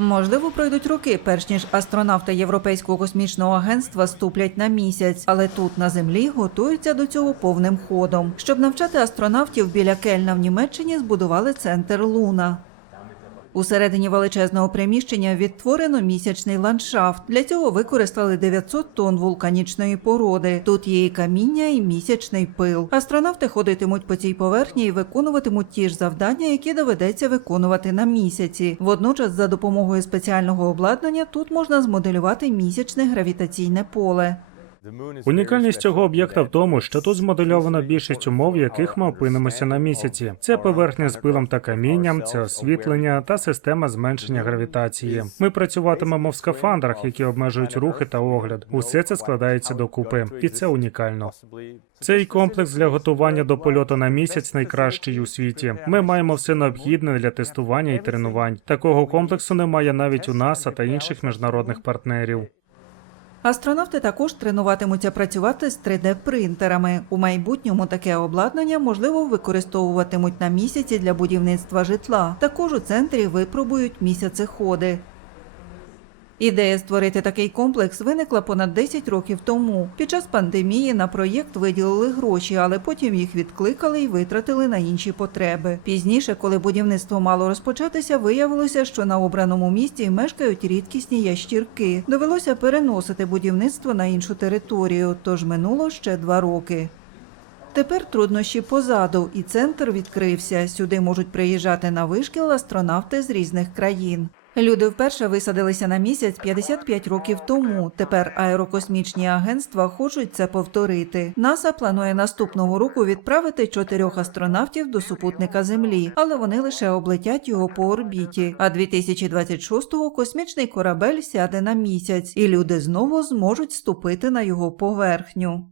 Можливо, пройдуть роки, перш ніж астронавти Європейського космічного агентства ступлять на місяць, але тут на землі готуються до цього повним ходом. Щоб навчати астронавтів біля Кельна в Німеччині збудували центр Луна. Усередині величезного приміщення відтворено місячний ландшафт. Для цього використали 900 тонн вулканічної породи. Тут є і каміння, і місячний пил. Астронавти ходитимуть по цій поверхні і виконуватимуть ті ж завдання, які доведеться виконувати на місяці. Водночас, за допомогою спеціального обладнання, тут можна змоделювати місячне гравітаційне поле. Унікальність цього об'єкта в тому, що тут змодельовано більшість умов, яких ми опинимося на місяці. Це поверхня з пилом та камінням, це освітлення та система зменшення гравітації. Ми працюватимемо в скафандрах, які обмежують рухи та огляд. Усе це складається докупи, і це унікально. Цей комплекс для готування до польоту на місяць найкращий у світі. Ми маємо все необхідне для тестування і тренувань. Такого комплексу немає навіть у НАСА та інших міжнародних партнерів. Астронавти також тренуватимуться працювати з 3D-принтерами. У майбутньому таке обладнання можливо використовуватимуть на місяці для будівництва житла. Також у центрі випробують місяцеходи. Ідея створити такий комплекс виникла понад 10 років тому. Під час пандемії на проєкт виділили гроші, але потім їх відкликали і витратили на інші потреби. Пізніше, коли будівництво мало розпочатися, виявилося, що на обраному місці мешкають рідкісні ящірки. Довелося переносити будівництво на іншу територію, тож минуло ще два роки. Тепер труднощі позаду, і центр відкрився. Сюди можуть приїжджати на вишкіл астронавти з різних країн. Люди вперше висадилися на місяць 55 років тому. Тепер аерокосмічні агентства хочуть це повторити. НАСА планує наступного року відправити чотирьох астронавтів до супутника Землі, але вони лише облетять його по орбіті. А 2026-го космічний корабель сяде на місяць, і люди знову зможуть ступити на його поверхню.